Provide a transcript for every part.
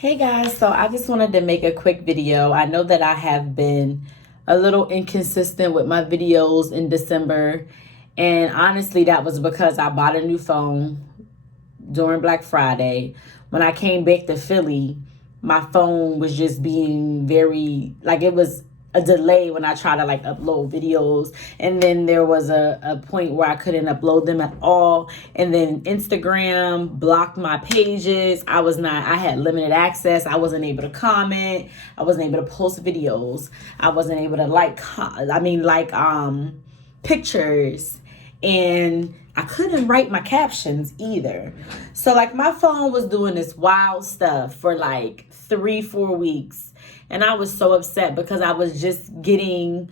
Hey guys, so I just wanted to make a quick video. I know that I have been a little inconsistent with my videos in December, and honestly, that was because I bought a new phone during Black Friday. When I came back to Philly, my phone was just being very, like, it was a delay when I try to like upload videos, and then there was a point where I couldn't upload them at all, and then Instagram blocked my pages. I had limited access. I wasn't able to comment. I wasn't able to post videos. I wasn't able to pictures, and I couldn't write my captions either. So like my phone was doing this wild stuff for like 3-4 weeks. And I was so upset because I was just getting,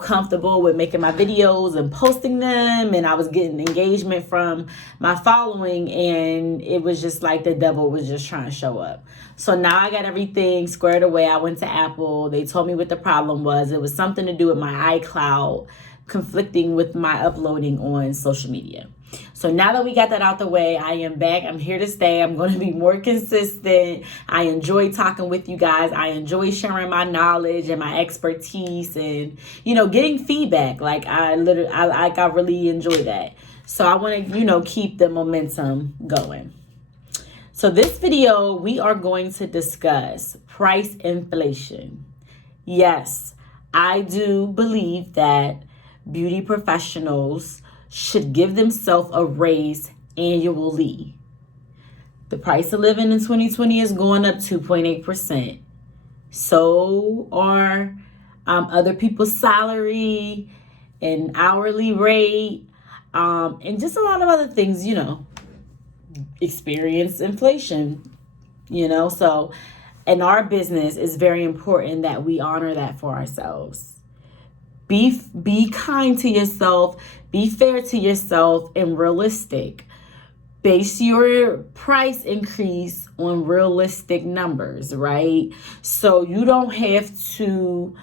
comfortable with making my videos and posting them. And I was getting engagement from my following. And it was just like the devil was just trying to show up. So now I got everything squared away. I went to Apple. They told me what the problem was. It was something to do with my iCloud conflicting with my uploading on social media. So now that we got that out the way, I am back. I'm here to stay. I'm going to be more consistent. I enjoy talking with you guys. I enjoy sharing my knowledge and my expertise and, getting feedback. I really enjoy that. So I want to, keep the momentum going. So this video, we are going to discuss price inflation. Yes, I do believe that beauty professionals should give themselves a raise annually. The price of living in 2020 is going up 2.8%. So are other people's salary and hourly rate, and just a lot of other things, experience inflation, So in our business, it's very important that we honor that for ourselves. Be kind to yourself, be fair to yourself, and realistic. Base your price increase on realistic numbers, right? So you don't have to,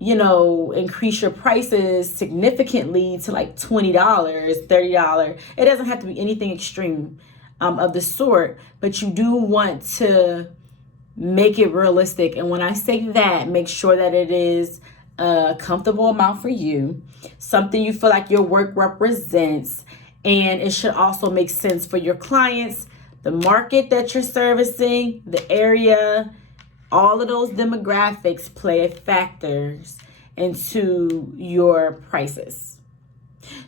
increase your prices significantly to like $20, $30. It doesn't have to be anything extreme of the sort, but you do want to make it realistic. And when I say that, make sure that it is a comfortable amount for you, something you feel like your work represents, and it should also make sense for your clients, the market that you're servicing, the area. All of those demographics play factors into your prices.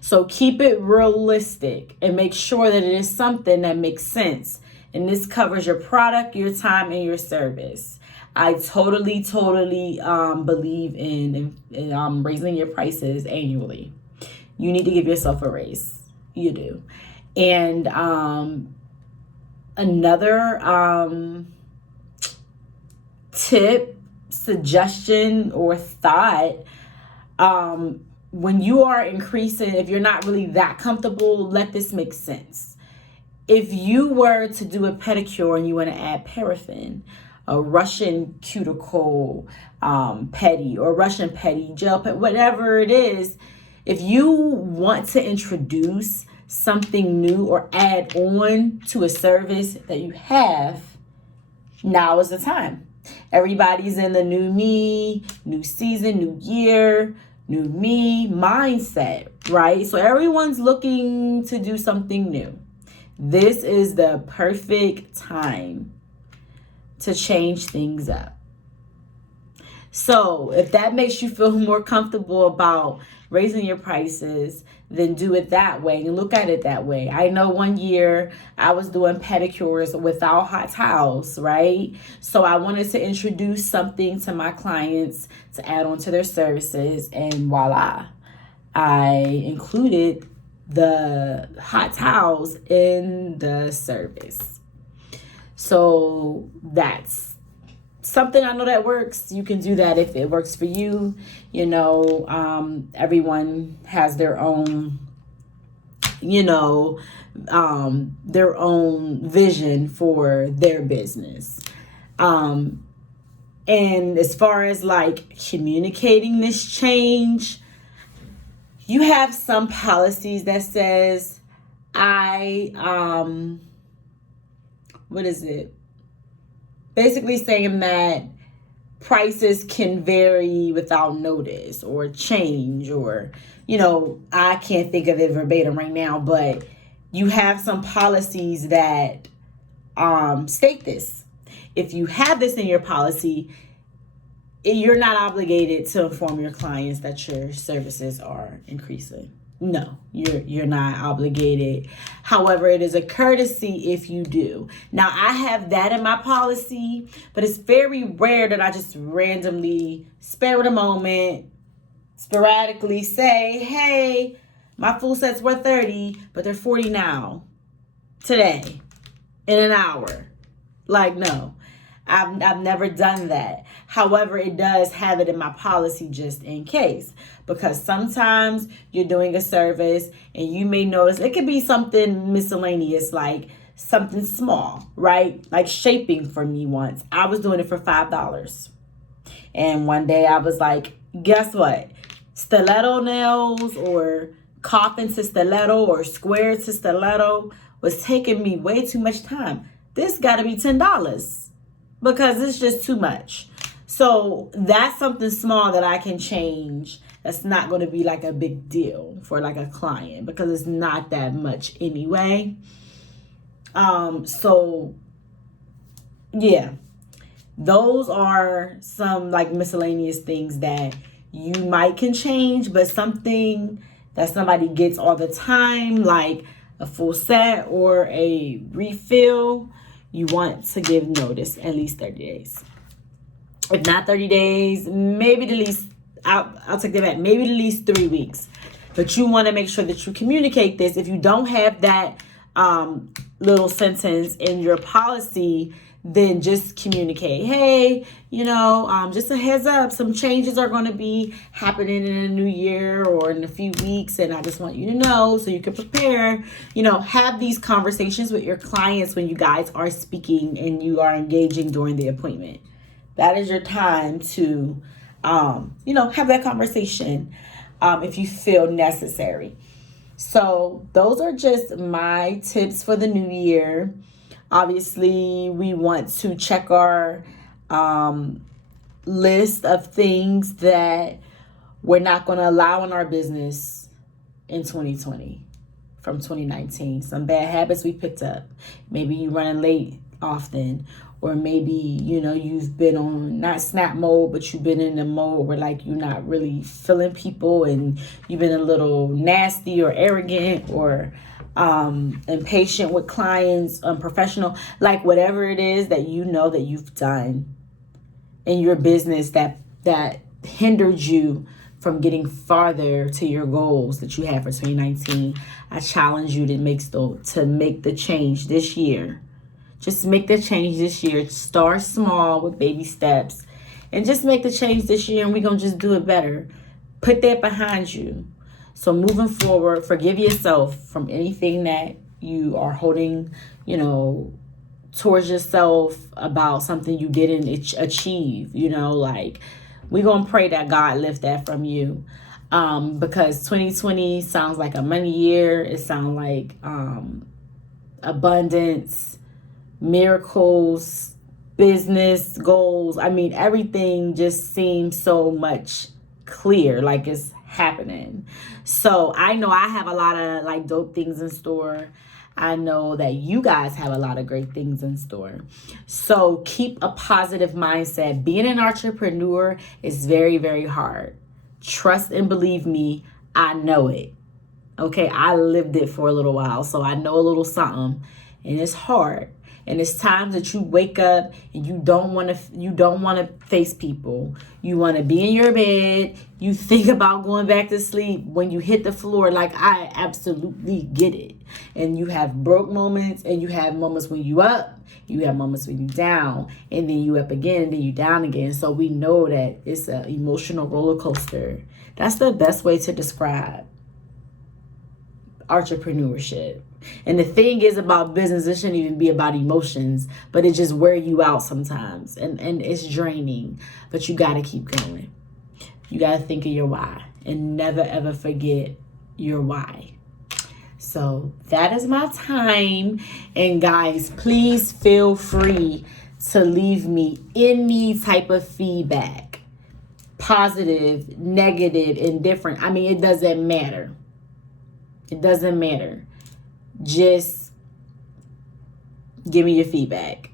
So keep it realistic and make sure that it is something that makes sense. And this covers your product, your time, and your service. I totally believe in raising your prices annually. You need to give yourself a raise. You do. And another tip, suggestion, or thought, when you are increasing, if you're not really that comfortable, let this make sense. If you were to do a pedicure and you want to add paraffin, a Russian cuticle pedi, or Russian pedi, gel pedi, whatever it is, if you want to introduce something new or add on to a service that you have, now is the time. Everybody's in the new me, new season, new year, new me mindset, right? So everyone's looking to do something new. This is the perfect time to change things up. So if that makes you feel more comfortable about raising your prices, then do it that way and look at it that way. I know one year I was doing pedicures without hot towels, right? So I wanted to introduce something to my clients to add on to their services, and voila, I included the hot towels in the service. So that's something I know that works. You can do that if it works for you. Everyone has their own, their own vision for their business. And as far as like communicating this change, you have some policies that says, what is it? basically saying that prices can vary without notice or change, or, I can't think of it verbatim right now, but you have some policies that state this. If you have this in your policy, you're not obligated to inform your clients that your services are increasing. No, you're not obligated. However, it is a courtesy if you do. Now, I have that in my policy, but it's very rare that I just randomly, spare of the moment, sporadically say, hey, my full sets were 30, but they're 40 now, today, in an hour. Like, no. I've never done that. However, it does have it in my policy just in case, because sometimes you're doing a service and you may notice it could be something miscellaneous, like something small, right? Like shaping for me once. I was doing it for $5. And one day I was like, guess what? Stiletto nails or coffin to stiletto or square to stiletto was taking me way too much time. This got to be $10. Because it's just too much. So that's something small that I can change. That's not going to be like a big deal for like a client, because it's not that much anyway. So yeah, those are some like miscellaneous things that you might can change, but something that somebody gets all the time, like a full set or a refill, you want to give notice at least 30 days. If not 30 days, maybe at least, I'll take that back, maybe at least 3 weeks. But you want to make sure that you communicate this. If you don't have that little sentence in your policy, then just communicate. Hey, just a heads up, some changes are going to be happening in the new year or in a few weeks, and I just want you to know so you can prepare. Have these conversations with your clients when you guys are speaking and you are engaging during the appointment. That is your time to, have that conversation if you feel necessary. So those are just my tips for the new year. Obviously, we want to check our list of things that we're not going to allow in our business in 2020 from 2019. Some bad habits we picked up. Maybe you're running late often, or maybe, you've been on not snap mode, but you've been in a mode where like you're not really feeling people and you've been a little nasty or arrogant or impatient with clients, unprofessional, like whatever it is that that you've done in your business that hindered you from getting farther to your goals that you have for 2019. I challenge you to make the change this year. Just make the change this year. Start small with baby steps and just make the change this year, and we're going to just do it better. Put that behind you. So moving forward, forgive yourself from anything that you are holding, towards yourself about something you didn't achieve. Like, we're going to pray that God lift that from you. Because 2020 sounds like a money year. It sounds like abundance, miracles, business goals. I mean, everything just seems so much clear, like it's happening. So I know I have a lot of like dope things in store. I know that you guys have a lot of great things in store. So keep a positive mindset. Being an entrepreneur is very, very hard. Trust and believe me, I know it. Okay, I lived it for a little while, so I know a little something, and it's hard. And it's times that you wake up and you don't want to face people. You want to be in your bed. You think about going back to sleep when you hit the floor. Like, I absolutely get it. And you have broke moments, and you have moments when you up, you have moments when you down, and then you up again, and then you down again. So we know that it's an emotional roller coaster. That's the best way to describe entrepreneurship. And the thing is about business, it shouldn't even be about emotions, but it just wear you out sometimes, and it's draining. But you got to keep going. You got to think of your why, and never ever forget your why. So that is my time. And guys, please feel free to leave me any type of feedback, positive, negative, indifferent. I mean, it doesn't matter. It doesn't matter. Just give me your feedback.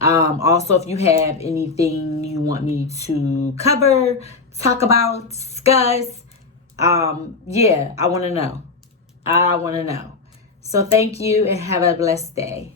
Also, if you have anything you want me to cover, talk about, discuss, yeah, I want to know. I want to know. So thank you and have a blessed day.